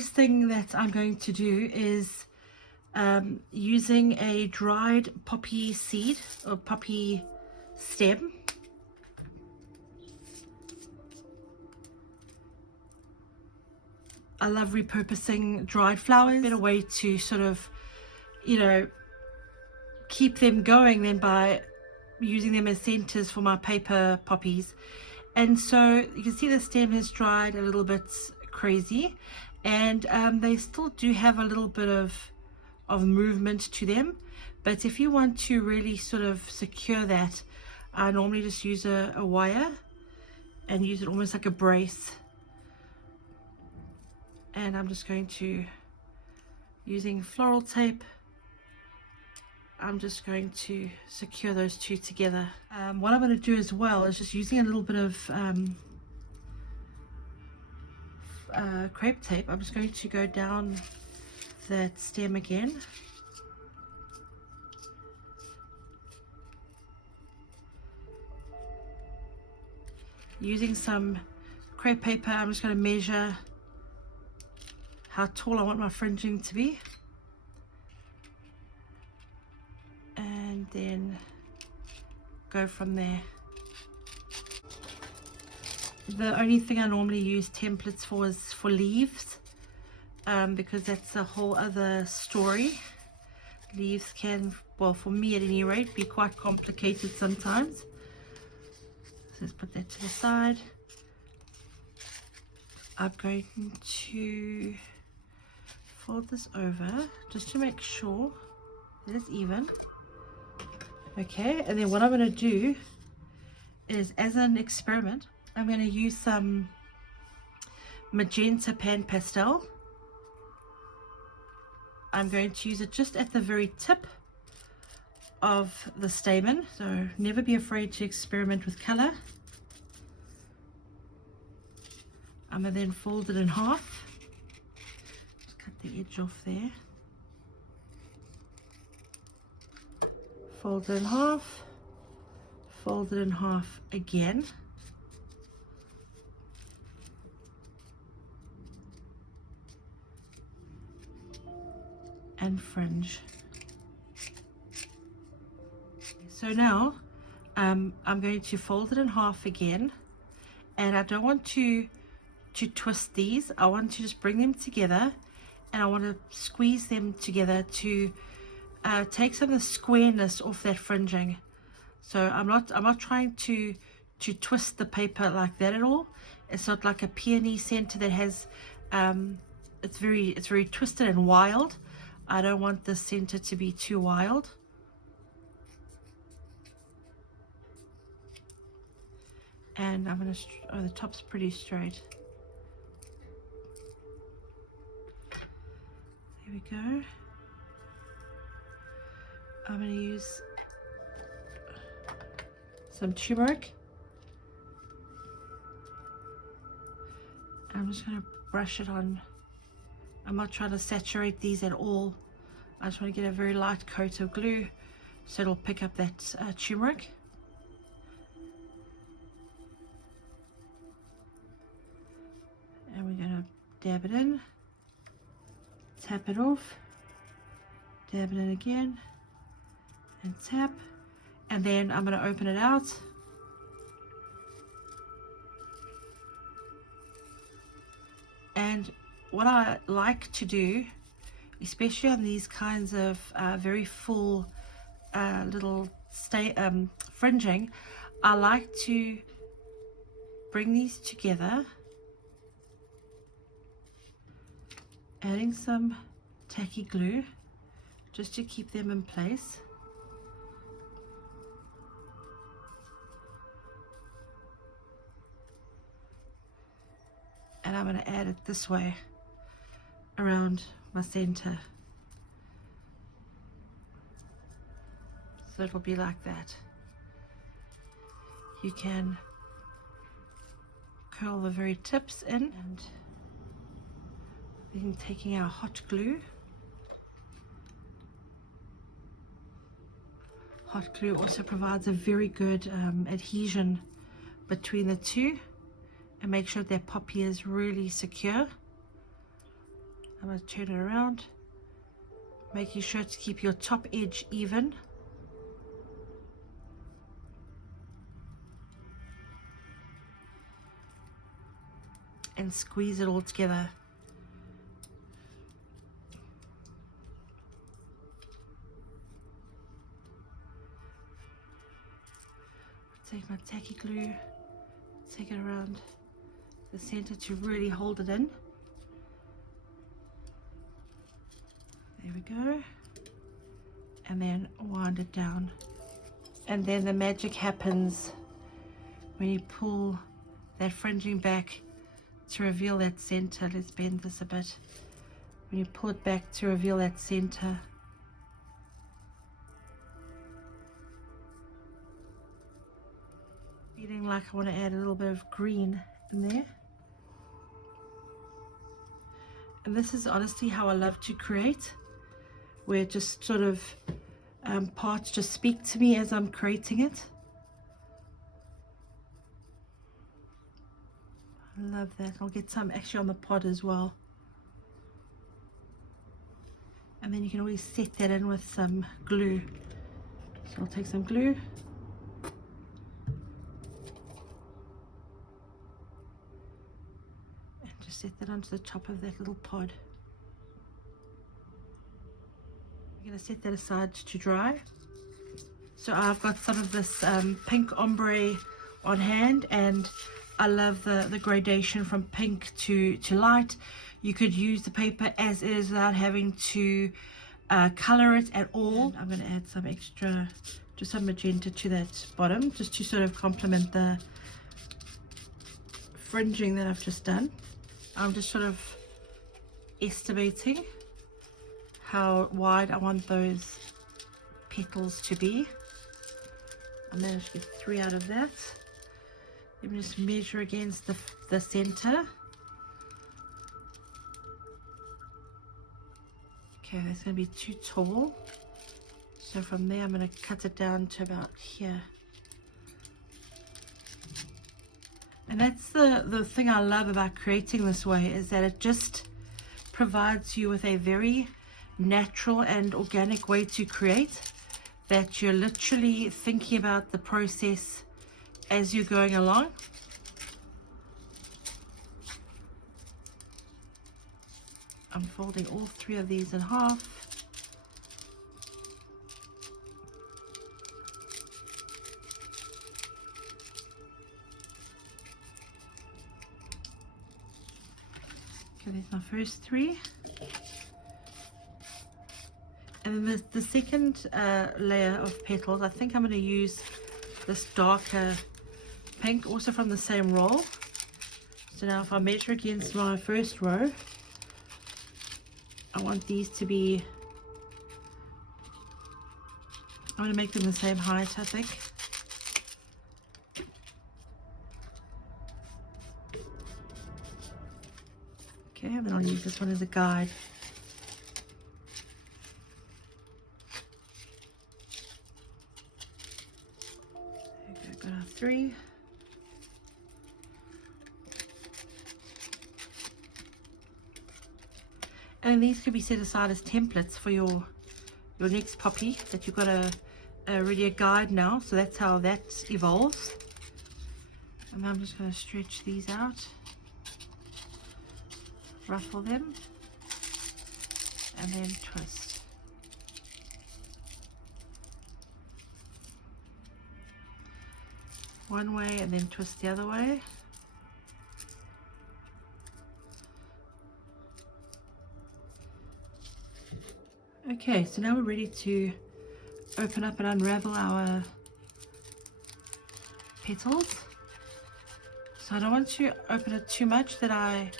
first thing that I'm going to do is using a dried poppy seed or poppy stem. I love repurposing dried flowers. Better way to sort of, you know, keep them going than by using them as centers for my paper poppies. And so you can see the stem has dried a little bit crazy, and they still do have a little bit of movement to them. But if you want to really sort of secure that, I normally just use a wire and use it almost like a brace. And I'm just going to, using floral tape, I'm just going to secure those two together. What I'm going to do as well is just using a little bit of crepe tape. I'm just going to go down that stem again. Using some crepe paper, I'm just going to measure how tall I want my fringing to be, and then go from there. The only thing I normally use templates for is for leaves, because that's a whole other story. Leaves can, well, for me at any rate, be quite complicated sometimes. So let's put that to the side. I'm going to fold this over just to make sure that it's even. Okay, and then what I'm going to do is, as an experiment, I'm going to use some magenta pan pastel. I'm going to use it just at the very tip of the stamen, so never be afraid to experiment with color. I'm going to then fold it in half. Just cut the edge off there. Fold it in half. Fold it in half again. And fringe. So now I'm going to fold it in half again, and I don't want to twist these. I want to just bring them together, and I want to squeeze them together to take some of the squareness off that fringing. So I'm not trying to twist the paper like that at all. It's not like a peony center that has it's very twisted and wild. I don't want the center to be too wild. And I'm going to, oh, the top's pretty straight. There we go. I'm going to use some turmeric. I'm just going to brush it on. I'm not trying to saturate these at all. I just want to get a very light coat of glue so it'll pick up that turmeric. And we're going to dab it in, tap it off, dab it in again, and tap. And then I'm going to open it out. And what I like to do, especially on these kinds of very full little fringing, I like to bring these together, adding some tacky glue just to keep them in place. And I'm going to add it this way around my center, so it'll be like that. You can curl the very tips in, and then taking our hot glue. Hot glue also provides a very good adhesion between the two, and make sure that poppy is really secure. I'm going to turn it around, making sure to keep your top edge even. And squeeze it all together. Take my tacky glue, take it around the center to really hold it in. There we go. And then wind it down. And then the magic happens when you pull that fringing back to reveal that center. Let's bend this a bit. When you pull it back to reveal that center, feeling like I want to add a little bit of green in there. And this is honestly how I love to create, where just sort of parts just speak to me as I'm creating it. I love that. I'll get some actually on the pot as well. And then you can always set that in with some glue. So I'll take some glue. And just set that onto the top of that little pod. I'm going to set that aside to dry. So I've got some of this pink ombre on hand, and I love the gradation from pink to light. You could use the paper as is without having to color it at all. I'm going to add some extra, just some magenta to that bottom, just to sort of complement the fringing that I've just done. I'm just sort of estimating how wide I want those petals to be. I managed to get 3 out of that. Let me just measure against the center. Okay, that's going to be too tall. So from there, I'm going to cut it down to about here. And that's the thing I love about creating this way, is that it just provides you with a very natural and organic way to create, that you're literally thinking about the process as you're going along. I'm folding all 3 of these in half. Okay, there's my first 3. And then the second layer of petals, I think I'm going to use this darker pink, also from the same roll. So now if I measure against my first row, I want these to be, I'm going to make them the same height, I think. Okay, and then I'll use this one as a guide. There we go, got our 3. And these could be set aside as templates for your next poppy, that you've got already a guide now. So that's how that evolves. And I'm just going to stretch these out, ruffle them, and then twist. One way and then twist the other way. Okay, so now we're ready to open up and unravel our petals. So I don't want to open it too much that I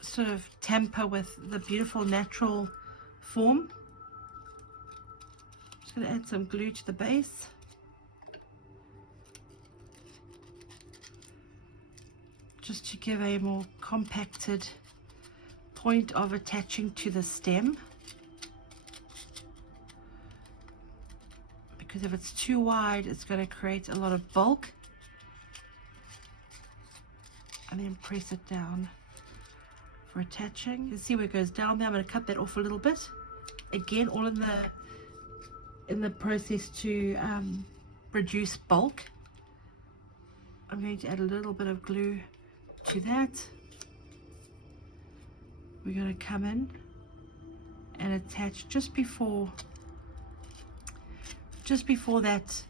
sort of tamper with the beautiful natural form. I'm just going to add some glue to the base. Just to give a more compacted point of attaching to the stem, because if it's too wide it's going to create a lot of bulk. And then press it down for attaching. You can see where it goes down there. I'm going to cut that off a little bit. Again, all in the process to reduce bulk. I'm going to add a little bit of glue to that. We're going to come in and attach just before that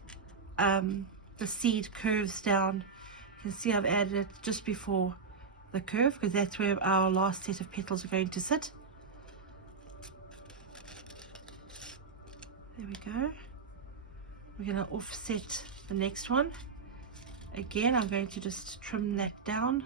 the seed curves down. You can see I've added it just before the curve because that's where our last set of petals are going to sit. There we go. We're going to offset the next one. Again, I'm going to just trim that down.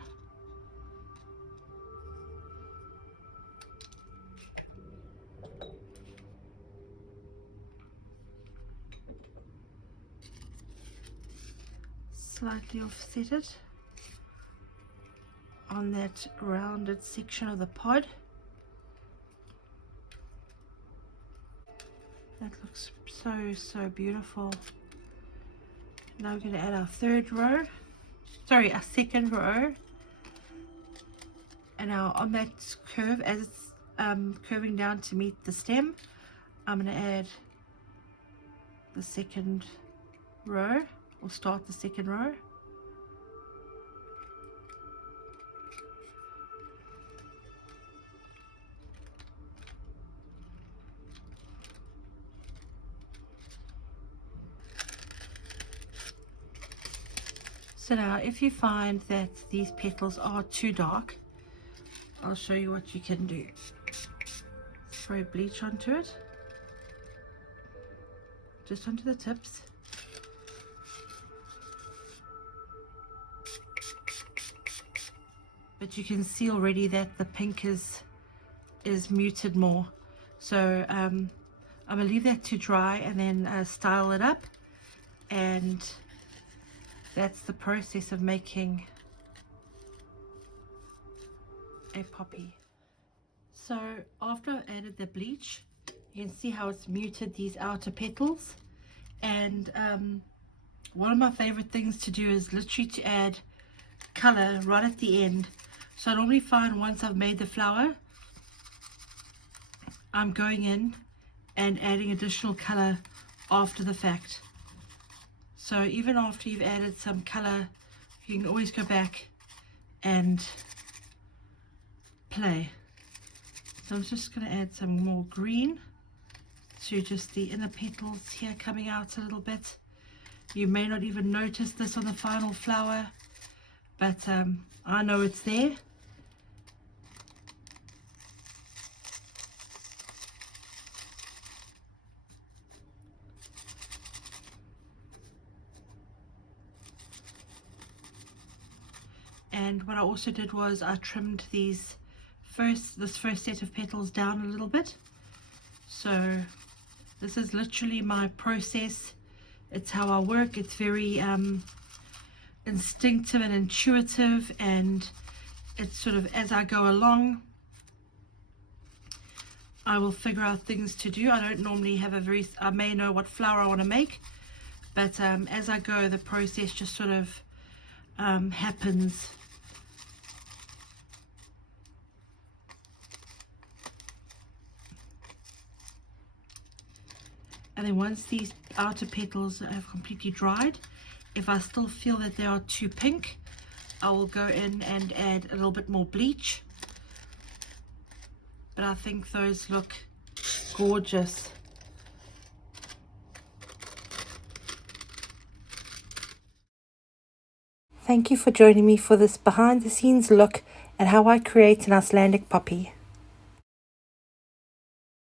Slightly offset it on that rounded section of the pod. That looks so beautiful. Now we're going to add our our second row, and now on that curve, as it's curving down to meet the stem, I'm going to add the second row, or start the second row. So now if you find that these petals are too dark, I'll show you what you can do. Spray bleach onto it, just onto the tips. But you can see already that the pink is muted more. So I'm going to leave that to dry and then style it up, and that's the process of making a poppy. So after I've added the bleach, you can see how it's muted these outer petals, and one of my favorite things to do is literally to add color right at the end. So I normally find once I've made the flower, I'm going in and adding additional color after the fact. So even after you've added some color, you can always go back and play. So I'm just going to add some more green to just the inner petals here coming out a little bit. You may not even notice this on the final flower, but I know it's there. And what I also did was I trimmed this first set of petals down a little bit. So this is literally my process. It's how I work. It's very instinctive and intuitive, and it's sort of as I go along, I will figure out things to do. I don't normally have I may know what flower I want to make, but as I go, the process just sort of happens. And then once these outer petals have completely dried, if I still feel that they are too pink, I will go in and add a little bit more bleach. But I think those look gorgeous. Thank you for joining me for this behind the scenes look at how I create an Icelandic poppy.